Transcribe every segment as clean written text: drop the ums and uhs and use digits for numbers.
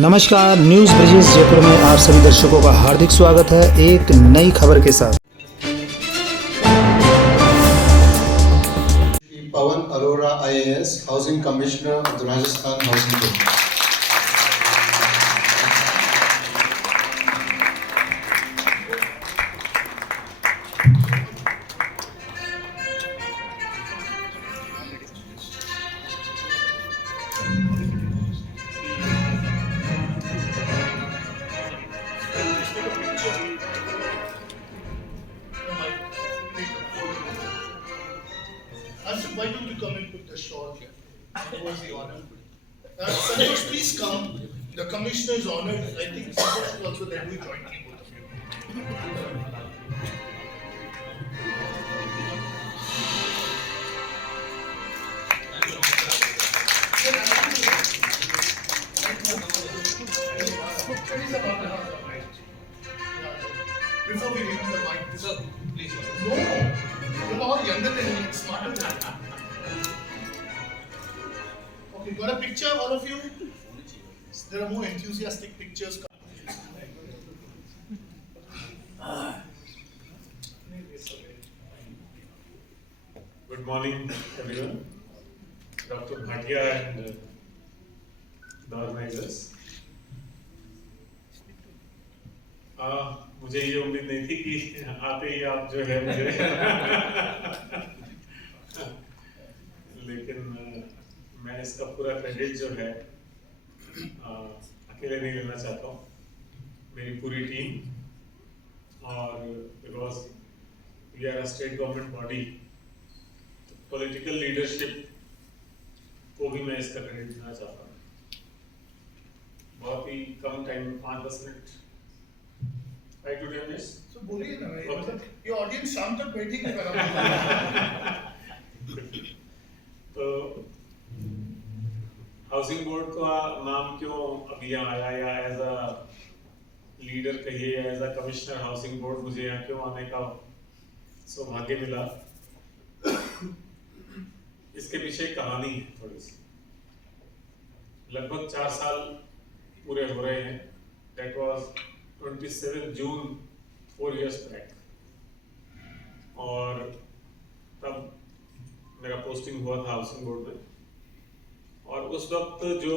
नमस्कार, न्यूज़ ब्रिजेश जयपुर में आप सभी दर्शकों का हार्दिक स्वागत है एक नई खबर के साथ। Pawan Arora IAS, housing commissioner of the Rajasthan housing board. Asif, why don't you come and put the shawl here? It was the honor. Santosh, please come. The commissioner is honored. I think Santosh should also then do it jointly, both of you. Before we give him the mic, sir, please. No, you're all younger than me, smarter than me. Okay, got a picture, all of you? There are more enthusiastic pictures. Good morning, everyone. Dr. Bhatia and the organizers. मुझे ये उम्मीद नहीं थी कि आते ही आप जो है मुझे लेकिन मैं इसका पूरा क्रेडिट जो है अकेले नहीं लेना चाहता हूँ, मेरी पूरी टीम, और because we are a state government body, political leadership को भी मैं इसका क्रेडिट देना चाहता हूँ। बहुत ही कम time, 5-10 minute, 5 to 10 minutes। So बोलिए ना भाई, मतलब ये ऑडियंस शाम तक बैठेगी करा। तो हाउसिंग बोर्ड का नाम क्यों अभी यहाँ आया, या एज अ लीडर कहिए, as a commissioner housing board मुझे यहाँ क्यों आने का सौभाग्य मिला, इसके पीछे एक कहानी है थोड़ी सी। लगभग 4 साल पूरे हो रहे हैं। That was 27 June 4 years back, और तब मेरा पोस्टिंग हुआ था हाउसिंग बोर्ड में, और उस वक्त जो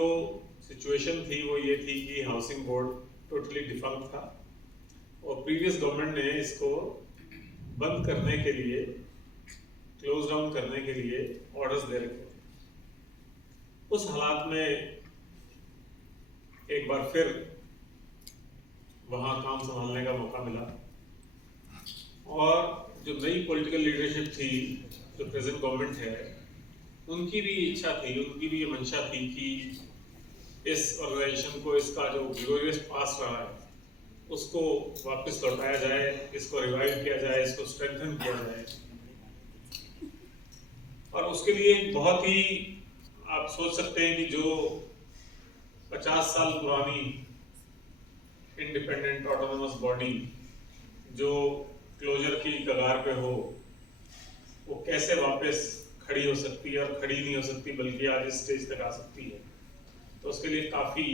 सिचुएशन थी वो ये थी कि हाउसिंग बोर्ड टोटली डिफंक्ट था और प्रीवियस गवर्नमेंट ने इसको बंद करने के लिए, क्लोज डाउन करने के लिए ऑर्डर्स दे रखे थे। उस हालात में एक बार फिर वहाँ काम संभालने का मौका मिला, और जो नई पॉलिटिकल लीडरशिप थी, जो प्रेजेंट गवर्नमेंट है, उनकी भी इच्छा थी, उनकी भी ये मंशा थी कि इस ऑर्गेनाइजेशन को, इसका जो ग्लोरियस पास रहा है उसको वापस लौटाया जाए, इसको रिवाइव किया जाए, इसको स्ट्रेंथन किया जाए। और उसके लिए बहुत ही, आप सोच सकते हैं कि जो 50 साल पुरानी इंडिपेंडेंट ऑटोनोमस बॉडी जो क्लोजर की कगार पे हो, वो कैसे वापस खड़ी हो सकती है, और खड़ी नहीं हो सकती बल्कि आज इस स्टेज तक आ सकती है। तो उसके लिए काफी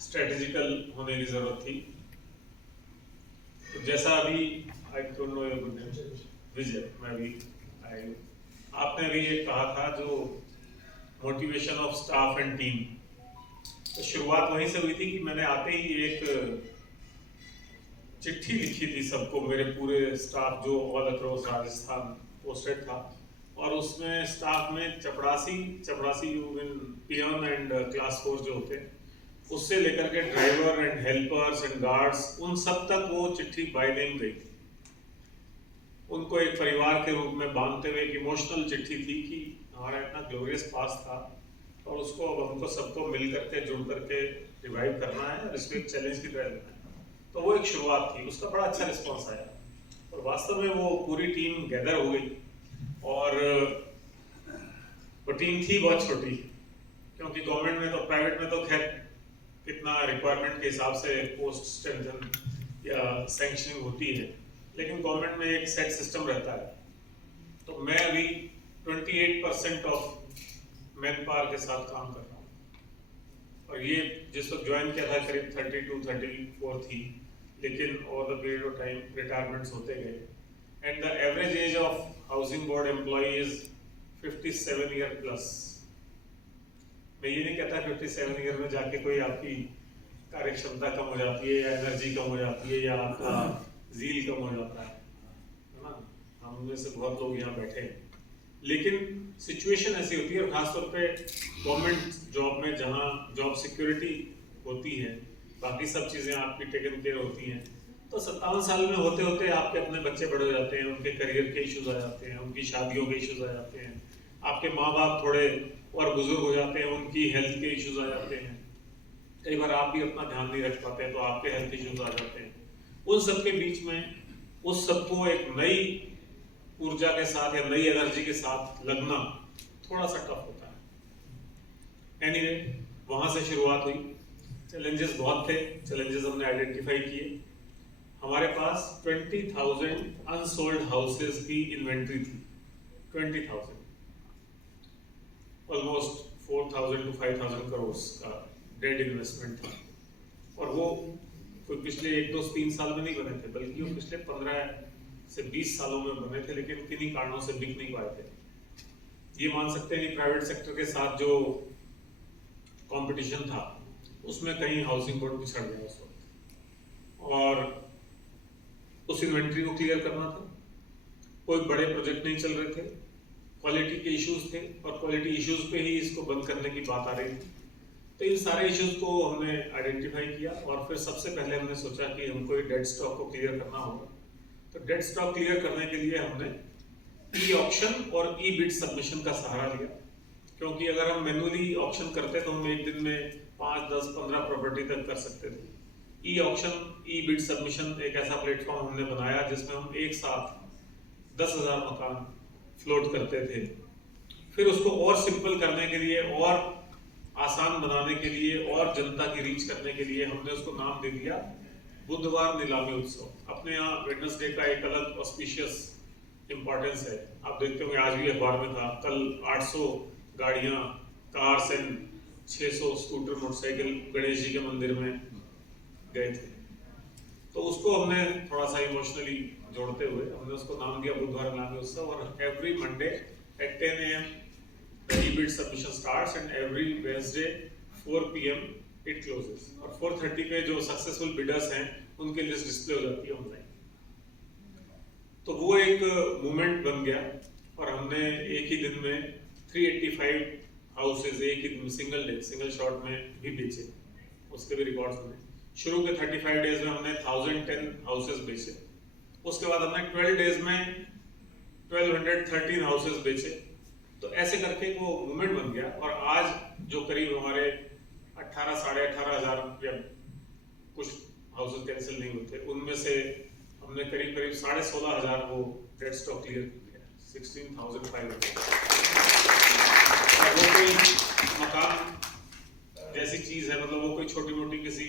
स्ट्रेटेजिकल होने की जरूरत थी। तो जैसा अभी, I don't know your good name, Vijay, मैं भी आपने भी ये कहा था, जो motivation of staff and team, तो शुरुआत वहीं से हुई थी कि मैंने आते ही एक चिट्ठी लिखी थी सबको, मेरे पूरे स्टाफ जो ऑल अक्रॉस राजस्थान पोस्टेड था, और उसमें स्टाफ में चपरासी you mean peon and class 4 जो होते हैं, उससे लेकर के driver and helpers and guards, उन सब तक वो चिट्ठी बाय नेम गई थी। उनको एक परिवार के रूप में बांधते हुए एक इमोशनल चिट्ठी थी कि हमारा इतना ग्लोरियस पास था और उसको अब हमको सबको मिल करके, जुड़ करके रिवाइव करना है और इसको एक चैलेंज की तरह लेना है। तो वो एक शुरुआत थी, उसका बड़ा अच्छा रिस्पॉन्स आया, और वास्तव में वो पूरी टीम गैदर हो गई, और वो टीम थी बहुत छोटी, क्योंकि गवर्नमेंट में तो, प्राइवेट में तो खैर कितना रिक्वायरमेंट के हिसाब से पोस्ट स्ट्रेंथन या सैंक्शनिंग होती है, लेकिन गवर्नमेंट में एक सेट सिस्टम रहता है। तो मैं अभी 28% ऑफ मैन पावर के साथ काम कर रहा हूँ, ये जिस वक्त ज्वाइन किया था करीब 32-34 थी, लेकिन over the period of time retirements होते गए and the average age of housing board employee is 57 year plus. मैं ये नहीं कहता 57 ईयर में जाके कोई आपकी कार्य क्षमता कम हो जाती है या एनर्जी कम हो जाती है या आपका जील कम हो जाता है ना। हम में से बहुत लोग यहाँ बैठे हैं, लेकिन सिचुएशन ऐसी होती है और खासतौर पे गवर्नमेंट जॉब में जहाँ जॉब सिक्योरिटी होती है, बाकी सब चीज़ें आपकी टेकन केयर होती हैं, तो 57 साल में होते होते आपके अपने बच्चे बड़े हो जाते हैं, उनके करियर के इश्यूज आ जाते हैं, उनकी शादियों के इश्यूज आ जाते हैं, आपके माँ बाप थोड़े और बुजुर्ग हो जाते हैं, उनकी हेल्थ के इश्यूज आ जाते हैं, कई बार आप भी अपना ध्यान नहीं रख पाते हैं तो आपके हेल्थ इश्यूज आ जाते हैं। उन सब के बीच में उस सबको एक नई ऊर्जा के साथ या नई एनर्जी के साथ लगना थोड़ा सा टफ होता है। एनीवे, वहां से शुरुआत हुई। चैलेंजेस बहुत थे, चैलेंजेस हमने आइडेंटिफाई किए। हमारे पास 20,000 अनसोल्ड हाउसेस की इन्वेंट्री थी, 20,000, ऑलमोस्ट 4,000 to 5,000 करोड़ का डेड इन्वेस्टमेंट था, और वो कोई पिछले 1-2-3 साल में नहीं बने थे, बल्कि वो पिछले 15 से 20 सालों में बने थे, लेकिन किन्हीं कारणों से बिक नहीं पाए थे। ये मान सकते हैं कि प्राइवेट सेक्टर के साथ जो कंपटीशन था उसमें कहीं हाउसिंग बोर्ड पिछड़ गया उस वक्त, और उस इन्वेंट्री को क्लियर करना था। कोई बड़े प्रोजेक्ट नहीं चल रहे थे, क्वालिटी के इश्यूज थे, और क्वालिटी इश्यूज पे ही इसको बंद करने की बात आ रही थी। तो इन सारे इश्यूज को हमने आइडेंटिफाई किया, और फिर सबसे पहले हमने सोचा कि हमको ये डेड स्टॉक को क्लियर करना होगा। तो डेड स्टॉक क्लियर करने के लिए हमने ई ऑक्शन और ई बिड सबमिशन का सहारा लिया, क्योंकि अगर हम मैनुअली ऑक्शन करते तो हम एक दिन में 5, 10, 15 प्रॉपर्टी तक कर सकते थे। ई ऑक्शन, ई बिड सबमिशन एक ऐसा प्लेटफॉर्म हमने बनाया जिसमें हम एक साथ 10,000 मकान फ्लोट करते थे। फिर उसको और सिंपल करने के लिए और आसान बनाने के लिए और जनता की रीच करने के लिए हमने उसको नाम दे दिया बुधवार नीलामी उत्सव। अपने यहाँ वेडनेसडे का एक अलग ऑस्पिशियस इंपॉर्टेंस है। आप देखते होंगे आज भी अखबार में था, कल 800 गाड़ियां, cars and 600 scooter, motorcycle Ganesh ji के मंदिर में गए थे। तो उसको हमने थोड़ा सा इमोशनली जोड़ते हुए हमने उसको नाम दिया बुधवार नीलामी उत्सव, और every Monday at 10 AM the e-bid submission starts and every Wednesday 4 PM it closes, और 4:30 पे जो सक्सेसफुल बिडर्स हैं उनकी लिस्ट डिस्प्ले हो जाती है ऑनलाइन। तो वो एक मूवमेंट बन गया, और हमने एक ही दिन में 385 हाउसेज एक ही दिन सिंगल शॉट में भी बेचे, उसके भी रिकॉर्ड्स बने। शुरू के 35 डेज में हमने 1010 हाउसेज बेचे, उसके बाद हमने 12 डेज में 1213 हाउसेज बेचे। तो ऐसे करके वो मूवमेंट बन गया, और आज जो करीब हमारे 18, साढ़े 18,000 या कुछ हाउसेज कैंसिल नहीं होते, उनमें से हमने करीब 16,500 वो डेड स्टॉक क्लियर किया, 16,500। वो कोई मकान जैसी चीज है, मतलब वो कोई छोटी मोटी किसी,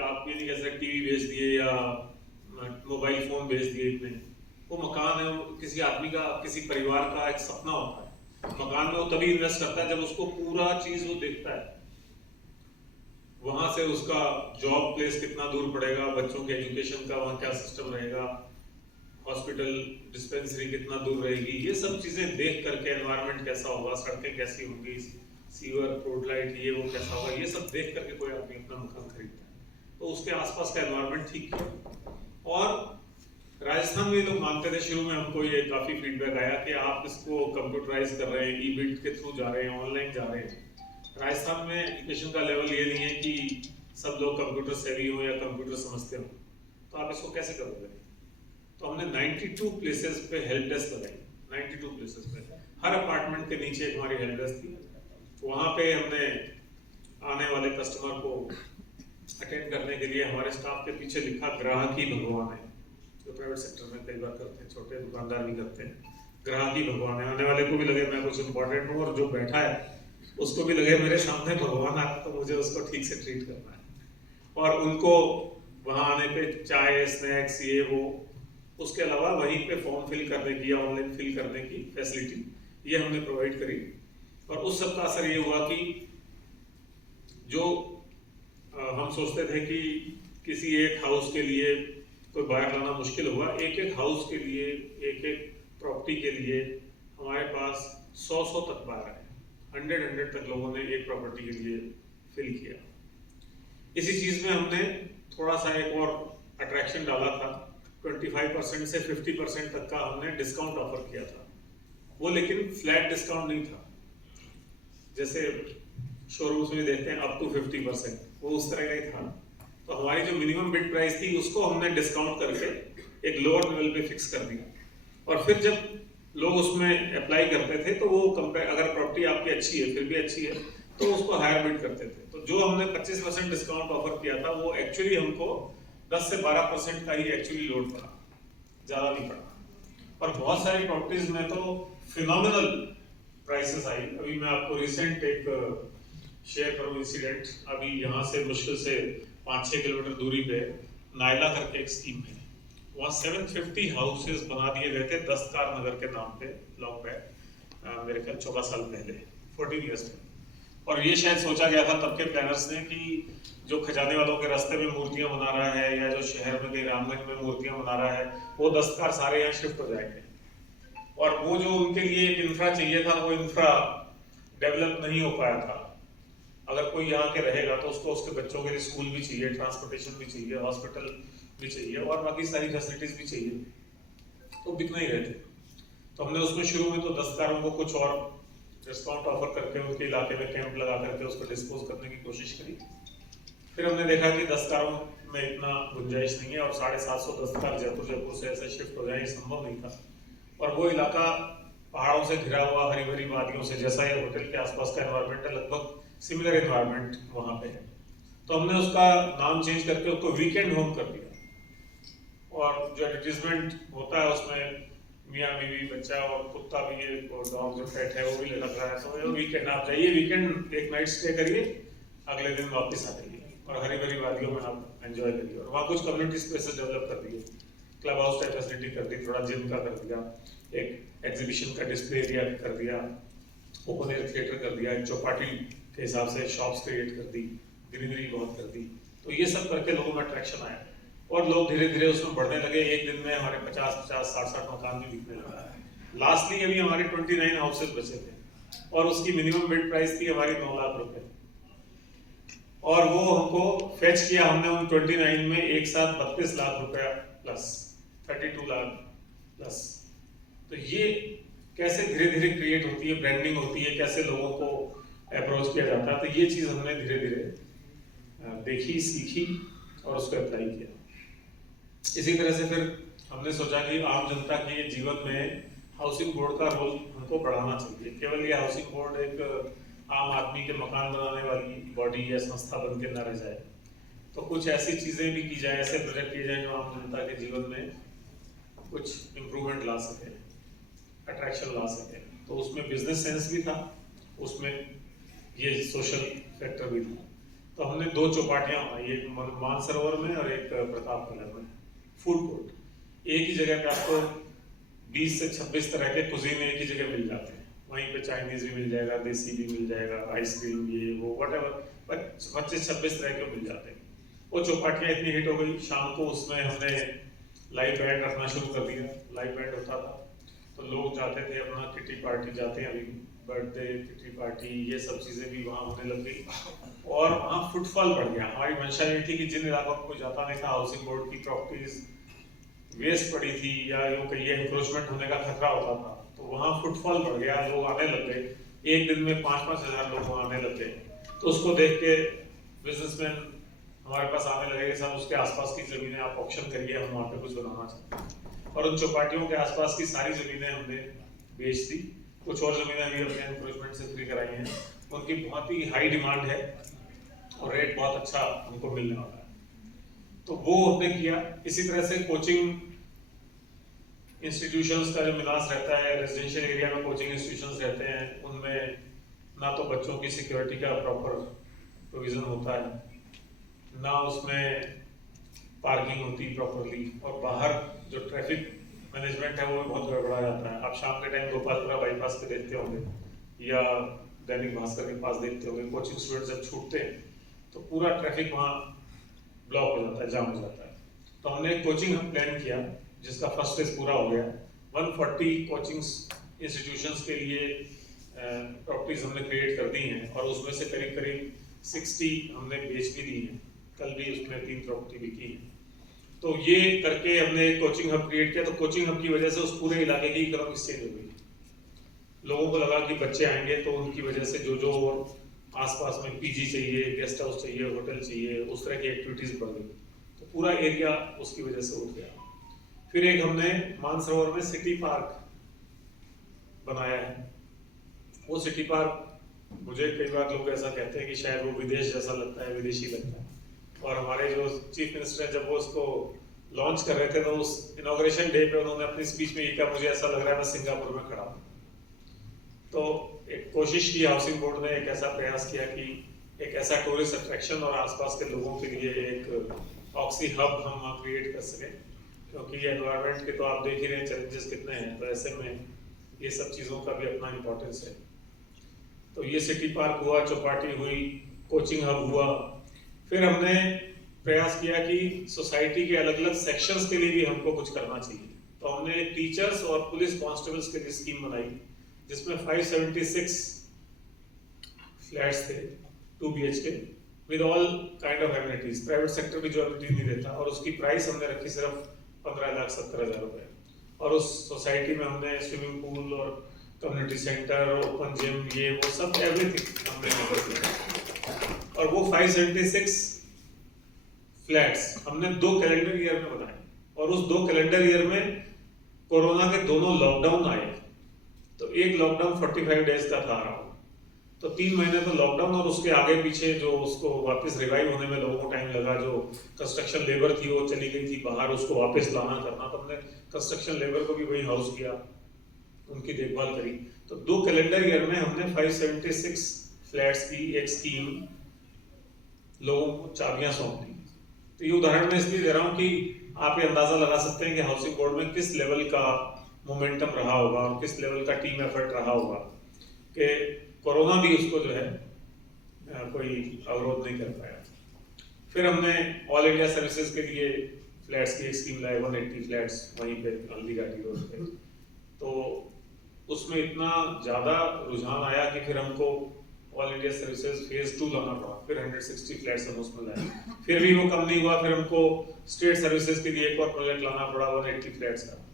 आप ये नहीं कह सकते टीवी बेच दिए या मोबाइल फोन बेच दिए इतने। वो मकान है, वो किसी आदमी का, किसी परिवार का एक सपना होता है। मकान में वो तभी इन्वेस्ट करता है जब उसको पूरा चीज वो देखता है, वहां से उसका जॉब प्लेस कितना दूर पड़ेगा, बच्चों के एजुकेशन का वहाँ क्या सिस्टम रहेगा, हॉस्पिटल डिस्पेंसरी कितना दूर रहेगी, ये सब चीजें देख करके एनवायरनमेंट कैसा होगा, सड़कें कैसी होंगी, सीवर, रोड लाइट, ये वो कैसा होगा, ये सब देख करके कोई आदमी अपना मकान खरीदता है। तो उसके आसपास का एनवायरनमेंट ठीक किया। और राजस्थान में लोग मानते थे, शुरू में हमको ये काफी फीडबैक आया कि आप इसको कंप्यूटराइज कर रहे हैं, ई बिड के थ्रू जा रहे हैं, ऑनलाइन जा रहे हैं। राजस्थान में एजुकेशन का लेवल ये नहीं है कि सब लोग कंप्यूटर सेवी हो या कंप्यूटर समझते हो, तो आप इसको कैसे करोगे? तो हमने 92 प्लेसेस पे हेल्प डेस्क लगाई, 92 प्लेसेस पे, हर अपार्टमेंट के नीचे एक हमारी हेल्प डेस्क थी। वहाँ पे हमने आने वाले कस्टमर को अटेंड करने के लिए हमारे स्टाफ के पीछे लिखा ग्राहक ही भगवान है, जो प्राइवेट सेक्टर में कई बार करते हैं, छोटे दुकानदार भी करते हैं। ग्राहक ही भगवान है, आने वाले को भी लगे मैं कुछ इंपॉर्टेंट हूँ, और जो बैठा है उसको भी लगे मेरे सामने भगवान आ, तो मुझे उसको ठीक से ट्रीट करना है। और उनको वहाँ आने पे चाय, स्नैक्स, ये वो, उसके अलावा वहीं पे फॉर्म फिल करने की या ऑनलाइन फिल करने की फैसिलिटी ये हमने प्रोवाइड करी। और उस सब का असर ये हुआ कि जो हम सोचते थे कि किसी एक हाउस के लिए कोई बायर लाना मुश्किल हुआ, एक एक हाउस के लिए, एक एक प्रॉपर्टी के लिए हमारे पास 100 तक बायर है, 100 तक लोगों ने एक प्रॉपर्टी के लिए फिल किया। इसी चीज में हमने थोड़ा सा एक और अट्रैक्शन डाला था, 25% से 50% तक का हमने डिस्काउंट ऑफर किया था। वो लेकिन फ्लैट डिस्काउंट नहीं था, जैसे शोरूम्स में देखते हैं अप टू 50%, वो उस तरह का ही था। तो हमारी जो मिनिमम बिड प्राइस थी उसको हमने डिस्काउंट करके एक लोअर लेवल पे फिक्स कर दिया। और फिर जब लोग उसमें अप्लाई करते थे तो वो कंपेयर, अगर प्रॉपर्टी आपकी अच्छी है, फिर भी अच्छी है, तो उसको हायर बिड करते थे। तो जो हमने 25% डिस्काउंट ऑफर किया था वो एक्चुअली हमको 10 से 12% का ही एक्चुअली लोड पड़ा, ज़्यादा नहीं पड़ा। और बहुत सारी प्रॉपर्टीज में तो फिनोमिनल प्राइसेस आई। अभी मैं आपको रिसेंट एक शेयर करूं इंसिडेंट। अभी यहाँ से मुश्किल से 5-6 किलोमीटर दूरी पे नायला करके एक स्कीम है, वहाँ 750 हाउसेस बना दिए गए थे दस्तकार नगर के नाम पे, ब्लॉक पे, मेरे ख्याल 14 साल पहले, 14 ईयर्स में। और ये शायद सोचा गया था तब के प्लानर्स ने कि जो खजाने वालों के रास्ते में मूर्तियां बना रहा है या जो शहर में कहीं रामगंज में मूर्तियां बना रहा है, वो दस्तकार सारे यहाँ शिफ्ट हो जाएंगे। और वो जो उनके लिए एक इंफ्रा चाहिए था, वो इंफ्रा डेवलप नहीं हो पाया था। अगर कोई यहाँ के रहेगा तो उसको उसके बच्चों के लिए स्कूल भी चाहिए, ट्रांसपोर्टेशन भी चाहिए, हॉस्पिटल भी चाहिए और बाकी सारी फैसिलिटीज भी चाहिए, तो बिक नहीं रहे थे। तो हमने उसमें शुरू में तो दस्तकारों को कुछ और डिस्काउंट ऑफर करके उनके इलाके में कैंप लगा करके उसको डिस्पोज करने की कोशिश करी। फिर हमने देखा कि दस्तकारों में इतना गुंजाइश नहीं है और 750 दस्तकार जयपुर से ऐसे शिफ्ट हो जाए, संभव नहीं था। और वो इलाका पहाड़ों से घिरा हुआ, हरी भरी वादियों से, जैसा ये होटल के आसपास का एनवायरमेंट है, लगभग सिमिलर एनवायरमेंट वहाँ पे है। तो हमने उसका नाम चेंज करके उसको वीकेंड होम कर दिया। और जो एडवर्टीजमेंट होता है उसमें मियाँ बीवी, बच्चा और कुत्ता भी है, और डॉग जो पेट है वो भी लग रहा है। तो वीकेंड आप जाइए, वीकेंड एक नाइट स्टे करिए, अगले दिन वापस आ जाइए और हरी भरी वादियों में आप एंजॉय करिए। और वहाँ कुछ कम्युनिटी स्पेसेस डेवलप कर दिए, क्लब हाउस टाइप फैसिलिटी कर दी, थोड़ा जिम का कर दिया, एक एग्जीबिशन का डिस्प्ले एरिया कर दिया, ओपन एयर थिएटर कर दिया, एक चौपाटी के हिसाब से शॉप्स क्रिएट कर दी, ग्रीनरी बहुत कर दी। तो ये सब करके लोगों में अट्रैक्शन आया और लोग धीरे धीरे उसमें बढ़ने लगे। एक दिन में हमारे 50-50, 60-60 मकान भी बिकने लगा। लास्टली अभी हमारे 29 हाउसेस बचे थे और उसकी मिनिमम बिड प्राइस थी हमारी 9 लाख रुपए। और वो हमको फेच किया हमने उन 29 में एक साथ 32 लाख रुपया प्लस 32 लाख प्लस। तो ये कैसे धीरे धीरे क्रिएट होती है, ब्रांडिंग होती है, कैसे लोगों को अप्रोच किया जाता है। तो ये चीज हमने धीरे धीरे देखी, सीखी और उसको अप्लाई किया। इसी तरह से फिर हमने सोचा कि आम जनता के जीवन में हाउसिंग बोर्ड का रोल हमको बढ़ाना चाहिए। केवल ये हाउसिंग बोर्ड एक आम आदमी के मकान बनाने वाली बॉडी या संस्था बन के न रह जाए, तो कुछ ऐसी चीजें भी की जाए, ऐसे प्रोजेक्ट किए जाए जो आम जनता के जीवन में कुछ इम्प्रूवमेंट ला सके, अट्रैक्शन ला सके। तो उसमें बिजनेस सेंस भी था, उसमें ये सोशल फैक्टर भी था। तो हमने 2 चौपाटियां बनाई, एक मानसरोवर में और एक प्रताप नगर में, फूड कोर्ट। एक ही जगह पे आपको 20 से 26 तरह के कुजीन एक ही जगह मिल जाते हैं। वहीं पे चाइनीज भी मिल जाएगा, देसी भी मिल जाएगा, आइसक्रीम, ये वो व्हाटएवर, 25-26 तरह के मिल जाते हैं। वो चौपाटियां इतनी हिट हो गई, शाम को उसमें हमने लाइव बैंड रखना शुरू कर दिया। लाइव बैंड होता था तो लोग जाते थे, अपना किटी पार्टी जाते हैं, अभी बर्थडे किटी पार्टी, ये सब चीजें भी वहाँ होने लग गई और वहाँ फुटफॉल बढ़ गया। हमारी मंशा ये थी कि जिन इलाकों में कोई जाता नहीं था, हाउसिंग बोर्ड की प्रॉपर्टीज वेस्ट पड़ी थी या यूँ कहिए इंक्रोचमेंट होने का खतरा होता था, तो वहाँ फुटफॉल बढ़ गया, लोग आने लग गए। एक दिन में 5-5 हज़ार लोग वहाँ आने लग गए। तो उसको देख के बिजनेसमैन हमारे पास आने लगे कि साहब उसके आसपास की जमीनें आप ऑक्शन करिए, हम वहाँ पे कुछ बनाना चाहते हैं। और उन चौपाटियों के आसपास की सारी जमीनें हमने बेच दी। कुछ और जमीनें भी हमने एनक्रोचमेंट से फ्री कराई हैं। उनकी बहुत ही हाई डिमांड है और रेट बहुत अच्छा हमको मिलने वाला है, तो वो हमने किया। इसी तरह से कोचिंग इंस्टीट्यूशंस का जो मिलास रहता है, रेजिडेंशियल एरिया में कोचिंग इंस्टीट्यूशंस रहते हैं, उनमें ना तो बच्चों की सिक्योरिटी का प्रॉपर प्रोविजन होता है, ना उसमें पार्किंग होती प्रॉपरली, और बाहर जो ट्रैफिक मैनेजमेंट है वो भी बहुत गड़बड़ा जाता है। आप शाम के टाइम गोपालपुरा बाईपास पे देखते होंगे या दैनिक भास्कर के पास देखते होंगे, कोचिंग स्टूडेंट जब छूटते हैं तो पूरा ट्रैफिक वहाँ ब्लॉक हो जाता है, जाम हो जाता है। तो हमने एक कोचिंग हम प्लान किया जिसका फर्स्ट फेज पूरा हो गया। 140 कोचिंग इंस्टीट्यूशंस के लिए प्रॉपर्टीज हमने क्रिएट कर दी हैं और उसमें से करीब करीब 60 हमने बेच भी दी हैं। कल भी उसमें 3 प्रॉपर्टी बिकी हैं। तो ये करके हमने एक कोचिंग हब क्रिएट किया। तो कोचिंग हब की वजह से उस पूरे इलाके की इकोनॉमिक्स चेंज हो गई। लोगों को लगा कि बच्चे आएंगे तो उनकी वजह से जो आसपास में पीजी चाहिए, गेस्ट हाउस चाहिए, होटल चाहिए, उस तरह की एक्टिविटीज बढ़ गई। तो पूरा एरिया उसकी वजह से उठ गया। फिर एक हमने मानसरोवर में सिटी पार्क बनाया है। वो सिटी पार्क मुझे कई बार लोग ऐसा कहते हैं कि शायद वो विदेश जैसा लगता है, विदेशी लगता है। और हमारे जो चीफ मिनिस्टर हैं जब वो उसको लॉन्च कर रहे थे तो उस इनॉग्रेशन डे पे उन्होंने अपनी स्पीच में ये कहा, मुझे ऐसा लग रहा है मैं सिंगापुर में खड़ा हूँ। तो एक कोशिश की हाउसिंग बोर्ड ने, एक ऐसा प्रयास किया कि एक ऐसा टूरिस्ट अट्रैक्शन और आसपास के लोगों के लिए एक ऑक्सी हब हम क्रिएट कर सकें, क्योंकि एनवायरनमेंट के तो आप देख ही रहे हैं चैलेंजेस कितने हैं। तो ऐसे में ये सब चीज़ों का भी अपना इम्पोर्टेंस है। तो ये सिटी पार्क हुआ, चौपाटी हुई, कोचिंग हब हुआ। फिर हमने प्रयास किया कि सोसाइटी के अलग अलग सेक्शंस के लिए भी हमको कुछ करना चाहिए। तो हमने टीचर्स और पुलिस कांस्टेबल्स के लिए स्कीम बनाई जिसमें 576 फ्लैट्स थे 2 BHK with all kind of amenities. Private sector भी जो एमिनिटी नहीं देता, और उसकी प्राइस हमने रखी सिर्फ 15,70,000 रुपए। और उस सोसाइटी में हमने स्विमिंग पूल और कम्युनिटी सेंटर, ओपन जिम, ये वो सब एवरीथिंग हमने ऑफर किया। और वो 576 फ्लैट्स हमने 2 कैलेंडर ईयर में बनाए। और उस 2 कैलेंडर ईयर में कोरोना के दोनों लॉकडाउन आए। तो एक लॉकडाउन 45 डेज का था अराउंड। तो 3 महीने तो लॉकडाउन, और उसके आगे पीछे जो उसको वापस रिवाइव होने में लोगों को टाइम लगा। जो कंस्ट्रक्शन लेबर थी वो चली गई थी बाहर, उसको वापस लाना करना। तो हमने कंस्ट्रक्शन लेबर को भी वही हाउस किया, उनकी देखभाल करी। तो 2 कैलेंडर ईयर में हमने 576 फ्लैट्स की एक स्कीम लोगों को चाबियां सौंप दी। तो ये उदाहरण मैं इसलिए दे रहा हूँ कि आप ये अंदाजा लगा सकते हैं कि हाउसिंग बोर्ड में किस लेवल का मोमेंटम रहा होगा और किस लेवल का टीम एफर्ट रहा होगा कि कोरोना भी उसको जो है कोई अवरोध नहीं कर पाया। फिर हमने ऑल इंडिया सर्विसेज के लिए फ्लैट्स की एक स्कीम लाए, 180 फ्लैट्स वहीं पे हल्दी घाटी रोड पे। तो उसमें इतना ज़्यादा रुझान आया कि फिर हमको ऑल इंडिया सर्विसेज फेज 2 लाना पड़ा। फिर 160 फ्लैट्स हम उसमें लाए। फिर भी वो कम नहीं हुआ, फिर हमको स्टेट सर्विसेज के लिए एक और प्रोजेक्ट लाना पड़ा 180 फ्लैट्स का।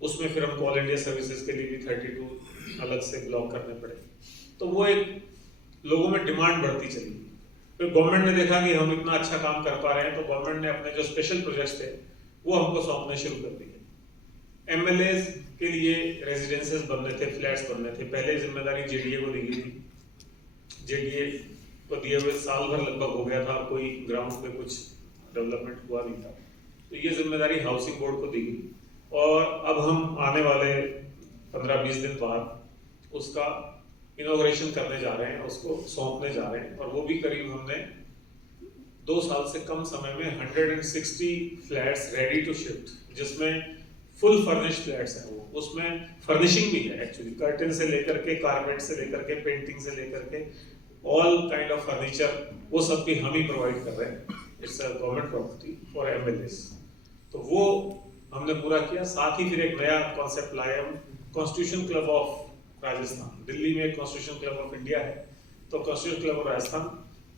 उसमें फिर हमको ऑल इंडिया सर्विसेज के लिए भी 32 अलग से ब्लॉक करने पड़े। तो वो एक लोगों में डिमांड बढ़ती चली। फिर गवर्नमेंट ने देखा कि हम इतना अच्छा काम कर पा रहे हैं, तो गवर्नमेंट ने अपने जो स्पेशल प्रोजेक्ट्स थे वो हमको सौंपने शुरू कर दिए। MLAs के लिए रेजिडेंसेस बनने थे, फ्लैट्स बनने थे। पहले जिम्मेदारी JDA को दी गई थी। JDA को दिए हुए साल भर लगभग हो गया था और कोई ग्राउंड पे कुछ डेवलपमेंट हुआ नहीं था। तो ये जिम्मेदारी हाउसिंग बोर्ड को दी गई। और अब हम आने वाले 15-20 दिन बाद उसका इनॉग्रेशन करने जा रहे हैं, उसको सौंपने जा रहे हैं। और वो भी करीब हमने 2 साल से कम समय में 160 फ्लैट्स रेडी टू शिफ्ट, जिसमें फुल फर्निश्ड फ्लैट्स हैं। वो उसमें फर्निशिंग भी है एक्चुअली, कर्टन से लेकर के, कारपेट से लेकर के, पेंटिंग से लेकर के, ऑल काइंड ऑफ फर्नीचर, वो सब भी हम ही प्रोवाइड कर रहे हैं। It's a government property for MLAs। तो वो हमने पूरा किया। साथ ही फिर एक नया कॉन्सेप्ट लाए हम, constitution club of Rajasthan. Delhi में कॉन्स्टिट्यूशन क्लब ऑफ इंडिया है, तो constitution club of Rajasthan,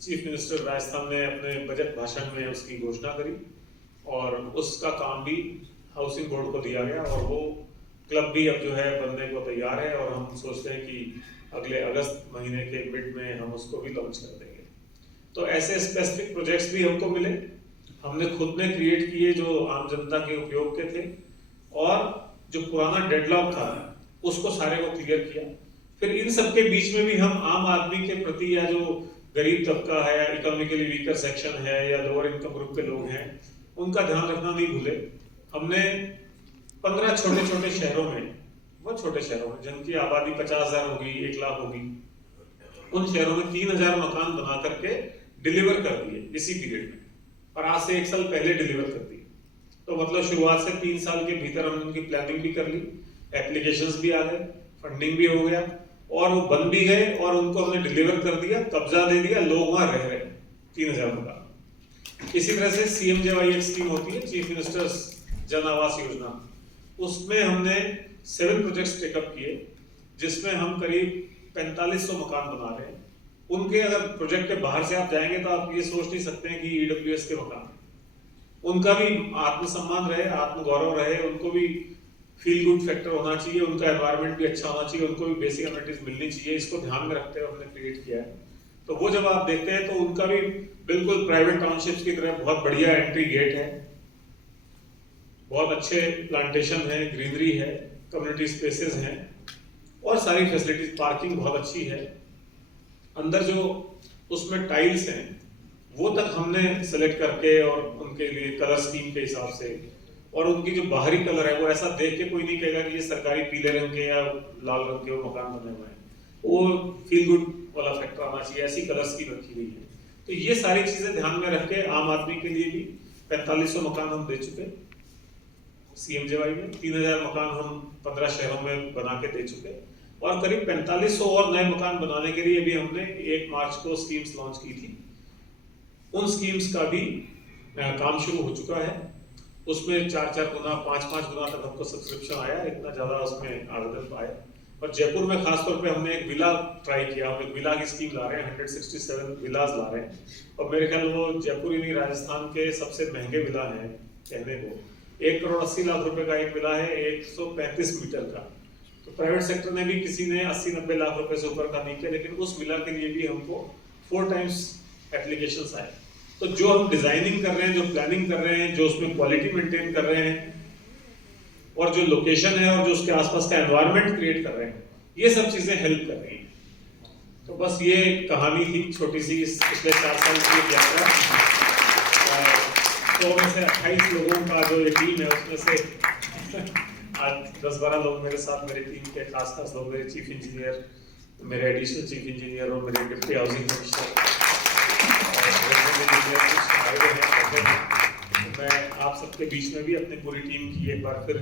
chief minister Rajasthan ने अपने बजट भाषण में उसकी घोषणा करी और उसका काम भी हाउसिंग बोर्ड को दिया गया। और वो क्लब भी अब जो है बनने को तैयार है और हम सोचते हैं कि अगले अगस्त महीने के मिड में हम उसको भी लॉन्च कर देंगे। तो ऐसे स्पेसिफिक प्रोजेक्ट्स भी हमको मिले, हमने खुद ने क्रिएट किए जो आम जनता के उपयोग के थे, और जो पुराना डेडलॉक था उसको सारे को क्लियर किया। फिर इन सब के बीच में भी हम आम आदमी के प्रति, या जो गरीब तबका है, या इकोनॉमिकली वीकर सेक्शन है, या लोअर इनकम ग्रुप के लोग हैं, उनका ध्यान रखना नहीं भूले। हमने 15 छोटे छोटे शहरों में, बहुत छोटे शहरों में जिनकी आबादी 50,000 होगी, 1 लाख होगी, उन शहरों में 3,000 मकान बना करके डिलीवर कर दिए इसी पीरियड में। और आज से 1 साल पहले डिलीवर कर दिए। तो मतलब शुरुआत से 3 साल के भीतर हमने उनकी प्लानिंग भी कर ली, एप्लीकेशंस भी आ गए, फंडिंग भी हो गया, और वो बन भी गए, और उनको हमने डिलीवर कर दिया, कब्जा दे दिया, लोग वहां रह रहे। 3000 मकान। इसी तरह से CMJY एक स्कीम होती है, चीफ मिनिस्टर्स जन आवास योजना, उसमें हमने 7 प्रोजेक्ट्स टेकअप किए, जिसमें हम करीब 4500 मकान बना रहे हैं। उनके अगर प्रोजेक्ट के बाहर से आप जाएंगे तो आप ये सोच नहीं सकते हैं कि EWS के मकान, उनका भी आत्मसम्मान रहे, आत्मगौरव रहे, उनको भी फील गुड फैक्टर होना चाहिए, उनका एनवायरनमेंट भी अच्छा होना चाहिए, उनको भी बेसिक एमिनिटीज मिलनी चाहिए। इसको ध्यान में रखते हुए हमने क्रिएट किया है। तो वो जब आप देखते हैं तो उनका भी बिल्कुल प्राइवेट टाउनशिप्स की तरह बहुत बढ़िया एंट्री गेट है, बहुत अच्छे प्लांटेशन है, ग्रीनरी है, कम्युनिटी स्पेसेस हैं और सारी फैसिलिटीज, पार्किंग बहुत अच्छी है। अंदर जो उसमें टाइल्स हैं वो तक हमने सेलेक्ट करके और उनके लिए कलर स्कीम के हिसाब से, और उनकी जो बाहरी कलर है वो ऐसा देख के कोई नहीं कहेगा कि ये सरकारी पीले रंग के या लाल रंग के वो मकान बने हुए हैं, वो फील गुड वाला फैक्टर आना चाहिए, ऐसी कलर स्कीम रखी हुई है। तो ये सारी चीजें ध्यान में रख के आम आदमी के लिए भी 4500 मकान हम दे चुके CMJY में, 3000 मकान हम 15 शहरों में बना के दे चुके, और करीब 4500 और नए मकान बनाने के लिए भी हमने 1 मार्च को स्कीम्स लॉन्च की थी। उन स्कीम्स का भी काम शुरू हो चुका है। उसमें 4-4 गुना, 5-5 गुना तक हमको सब्सक्रिप्शन आया, इतना ज्यादा उसमें आवेदन आए। और जयपुर में खासतौर पे हमने एक विला ट्राई किया, हम एक विला की स्कीम ला रहे हैं, 167 विलाज ला रहे हैं, और मेरे ख्याल वो जयपुर ही नहीं, राजस्थान के सबसे महंगे विला हैं कहने को। 1,80,00,000 रुपए का एक विला है, 135 मीटर का। तो प्राइवेट सेक्टर ने भी, किसी ने 80-90 लाख रुपए से ऊपर का नहीं किया, लेकिन उस विला के लिए भी हमको 4 टाइम्स एप्लीकेशंस आए। तो जो हम डिजाइनिंग कर रहे हैं, जो प्लानिंग कर रहे हैं, जो उसमें क्वालिटी मेंटेन कर रहे हैं, और जो लोकेशन है और जो उसके आसपास का एनवायरनमेंट क्रिएट कर रहे हैं, ये सब चीजें हेल्प कर रही हैं। तो बस ये कहानी थी छोटी सी इस पिछले 4 साल की यात्रा। 100 में से 28 लोगों का जो ये टीम है, उसमें से आज 10-12 लोग मेरे साथ, मेरी टीम के खास लोग, मेरे चीफ इंजीनियर, मेरे एडिशनल चीफ इंजीनियर और मेरे डिप्टी हाउसिंग कमिश्नर, मैं आप सबके बीच में भी अपनी पूरी टीम की एक बार फिर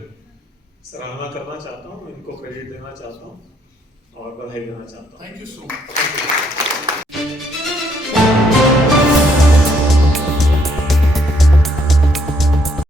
सराहना करना चाहता हूँ, इनको क्रेडिट देना चाहता हूँ और बधाई देना चाहता हूँ। Thank you so much.